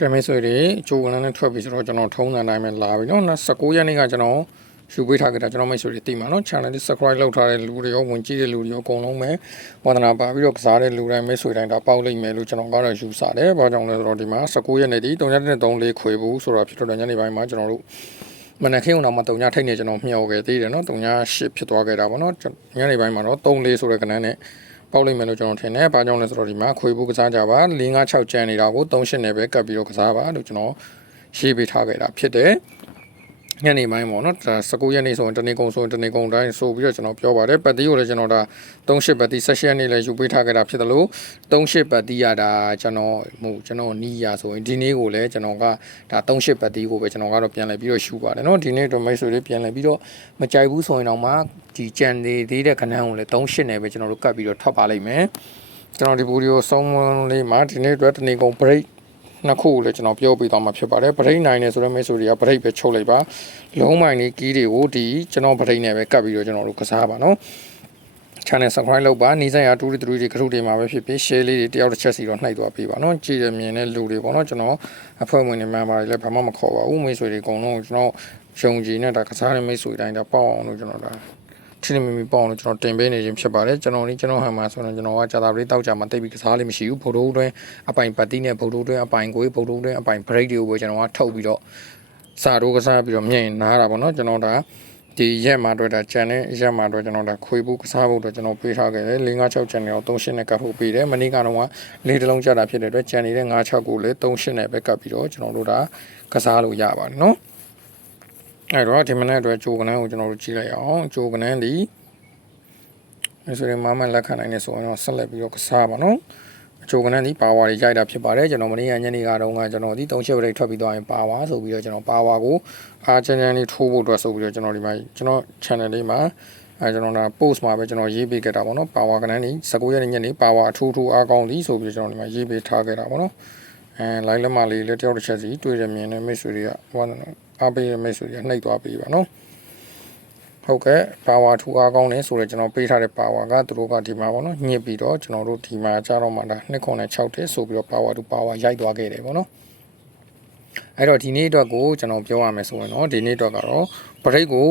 ကဲမိတ်ဆွေတွေအချိုးကလည်းနဲ့ထွက်ပြီဆိုတော့ကျွန်တော်ထုံးစံတိုင်းပဲလာပြီเนาะ19ရက်နေ့ကကျွန်တော်ယူပေးထားကြတာကျွန်တော်မိတ်ဆွေတွေသိမှာเนาะ channel လေး subscribe လုပ်ထားတဲ့လူတွေရောဝင်ကြည့်တဲ့လူတွေရောအကုန်လုံးပဲဝါသနာပါပြီးတော့ကစားတဲ့လူတိုင်းမိတ်ဆွေတိုင်းဒါပေါက်လိမ့်မယ်လို့ကျွန်တော်ကတော့ယူဆတယ်။ဘာကြောင့်လဲဆိုတော့ဒီမှာ19ရက်နေ့ဒီ3.34ခွေဘူးဆိုတော့ဖြစ်တော့ညနေပိုင်းမှာကျွန်တော်တို့မနက်ခင်းအောင်မှတုံညာထိတ်နေကျွန်တော်မျှော်ခဲ့သေးတယ်เนาะတုံညာ8ဖြစ်သွားခဲ့တာပေါ့เนาะညနေပိုင်းမှာတော့3-4ဆိုတဲ့ကဏ္ဍနဲ့ ပေါက်လိမ့်မယ်လို့ကျွန်တော်ထင်တယ်။ဘာကြောင့်လဲဆိုတော့ဒီမှာခွေဘူးကစားကြပါ5-6ကျန်နေတာကို3-8နဲ့ပဲကပ်ပြီးတော့ကစားပါလို့ကျွန်တော်ရေးပေးထားခဲ့တာဖြစ်တယ်။ ညနေပိုင်းပေါ့နော်ဒါ19ရက်နေ့ဆိုရင်တနေ့ကုန်ဆိုရင်တနေ့ကုန်တိုင်းဆိုပြီးတော့ကျွန်တော်ပြောပါတယ်ပတ်တီကိုလည်းကျွန်တော်ဒါ38ပတ်တီ16ရက်နေ့လည်းယူပေးထားခဲ့တာဖြစ်တယ်လို့38ပတ်တီရတာကျွန်တော်ဟိုကျွန်တော်နီးရဆိုရင်ဒီနေ့ကိုလည်းကျွန်တော်ကဒါ38ပတ်တီကိုပဲကျွန်တော်ကတော့ပြန်လဲပြီးတော့ယူပါတယ်နော်ဒီနေ့တော့မိတ်ဆွေလေးပြန်လဲပြီးတော့မကြိုက်ဘူးဆိုရင်တော့မှဒီကြံနေသေးတဲ့ခဏန်းကိုလည်း38နဲ့ပဲကျွန်တော်တို့ကတ်ပြီးတော့ထပ်ပါလိမ့်မယ်ကျွန်တော်ဒီဗီဒီယိုဆုံးမလေးမှာဒီနေ့အတွက်တနေ့ကုန် break နှစ်ခုကိုလည်းကျွန်တော်ပြောပြသွားမှာဖြစ်ပါတယ်ဗရိတ်နိုင်နေဆိုတော့မိတ်ဆွေတွေကဗရိတ်ပဲချုပ်လိုက်ပါလုံးမိုင်လေးကီးတွေကိုဒီကျွန်တော်ဗရိတ်နဲ့ပဲကပ်ပြီးတော့ကျွန်တော်တို့ကစားပါနော် channel subscribe လုပ်ပါနီးစပ်ရာ2 3တွေခရုတွေမှာပဲဖြစ်ဖြစ် share လေးတွေတယောက်တစ်ချက်စီတော့နှိုက်သွားပေးပါနော်ကြည့်ရမြင်တဲ့လူတွေပေါ့နော်ကျွန်တော်အဖွဲ့ဝင်တွေ member တွေလည်းဘာမှမခေါ်ပါဘူးမိတ်ဆွေတွေအကုန်လုံးကျွန်တော်ယုံကြည်နဲ့ဒါကစားတဲ့မိတ်ဆွေတိုင်းဒါပေါအောင်လို့ကျွန်တော်ဒါ ထိနေမမီပေါအောင်လို့ကျွန်တော်တင်ပေးနေခြင်းဖြစ်ပါတယ်ကျွန်တော်นี่ကျွန်တော်ဟန်မှာဆိုတော့ကျွန်တော်ကကြာတာပလေးတောက်ကြမှာတိတ်ပြီးကစားလေးမရှိဘူးဖိုတိုးတွင်းအပိုင်ပတ်တီးနဲ့ဖိုတိုးတွင်းအပိုင်ကိုဖိုတိုးတွင်းအပိုင် break တွေကိုပဲကျွန်တော်ကထုတ်ပြီးတော့စာတို့ကစားပြီးတော့မြင်နားတာပေါ့နော်ကျွန်တော်ဒါဒီရက်မှာတော့ဒါ channel ရက်မှာတော့ကျွန်တော်ဒါခွေဖို့ကစားဖို့တော့ကျွန်တော်ပေးထားခဲ့တယ်၄၅6 channel ကို38နဲ့ကပ်ဖို့ပေးတယ်မနေ့ကတော့ကလေးတစ်လုံးကြတာဖြစ်တဲ့အတွက် channel တဲ့5 6ကိုလည်း38နဲ့ပဲကပ်ပြီးတော့ကျွန်တော်တို့ဒါကစားလို့ရပါတယ်နော် အဲ့တော့ဒီမနေ့အတွက်ဂျိုကနန်းကိုကျွန်တော်တို့ကြည့်လိုက်အောင်ဂျိုကနန်းဒီအဲဆိုရင်မမလက်ခံနိုင်နေဆိုရင်တော့ဆက်လက်ပြီးတော့ကစားပါနော်အချိုကနန်းဒီပါဝါတွေရိုက်တာဖြစ်ပါတယ်ကျွန်တော်မနေ့ကညနေကတော့ကကျွန်တော်ဒီ3ချက်ပရိတ်ထွက်ပြီးသွားရင်ပါဝါဆိုပြီးတော့ကျွန်တော်ပါဝါကိုအားချမ်းချမ်းလေးထိုးဖို့အတွက်ဆိုပြီးတော့ကျွန်တော်ဒီမှာကျွန်တော် channel လေးမှာအဲကျွန်တော်ဒါ post မှာပဲကျွန်တော်ရေးပေးခဲ့တာပေါ့နော်ပါဝါကနန်းဒီ19ရက်နေ့ညနေပါဝါအထူးထူးအားကောင်းသည်ဆိုပြီးတော့ကျွန်တော်ဒီမှာရေးပေးထားခဲ့တာပေါ့နော် အဲ line လက်မလေးလည်းတယောက်တစ်ချက်စီတွေ့ရမြင်တဲ့မိတ်ဆွေတွေကဟိုအားပေးတဲ့မိတ်ဆွေတွေကနှိပ်သွားပေးပါနော်ဟုတ်ကဲ့ပါဝါထူအားကောင်းတယ်ဆိုတော့ကျွန်တော်ပေးထားတဲ့ပါဝါကသူတို့ကဒီမှာပေါ့နော်ညစ်ပြီးတော့ကျွန်တော်တို့ဒီမှာကြားတော့မှဒါ2ခွန်နဲ့6တဲ့ဆိုပြီးတော့ပါဝါထူပါဝါရိုက်သွားခဲ့တယ်ပေါ့နော်အဲ့တော့ဒီနေ့အတွက်ကိုကျွန်တော်ပြောရမယ်ဆိုရင်တော့ဒီနေ့အတွက်ကတော့ဗရိတ်ကို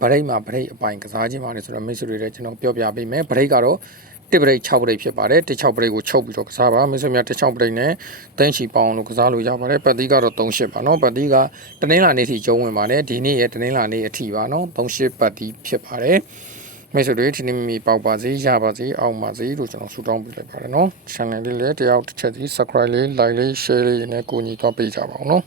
ဗရိတ်မှာဗရိတ်အပိုင်ကစားခြင်းပါတယ်ဆိုတော့မိတ်ဆွေတွေလည်းကျွန်တော်ပြောပြပေးမယ်ဗရိတ်ကတော့ တစ်ပရိတ်6ပရိတ်ဖြစ်ပါတယ်တစ်6ပရိတ်ကိုချုပ်ပြီးတော့ကစားပါမိတ်ဆွေများတစ်6ပရိတ်နဲ့တင်းချီပေါအောင်လို့ကစားလို့ရပါတယ်ပတ်တိကတော့38ပါနော်ပတ်တိကတနင်္လာနေ့ထိကျုံးဝင်ပါတယ်ဒီနေ့ရဲ့တနင်္လာနေ့အထိပါနော်38ပတ်တိဖြစ်ပါတယ်မိတ်ဆွေတွေဒီနေ့မီပေါက်ပါစေရပါစေအောင်ပါစေလို့ကျွန်တော်ဆုတောင်းပေးလိုက်ပါတယ်နော် channel လေးလည်းတယောက်တစ်ချက်စီ subscribe လေး like လေး share လေးနဲ့ကိုညီတော့ပေးကြပါအောင်နော်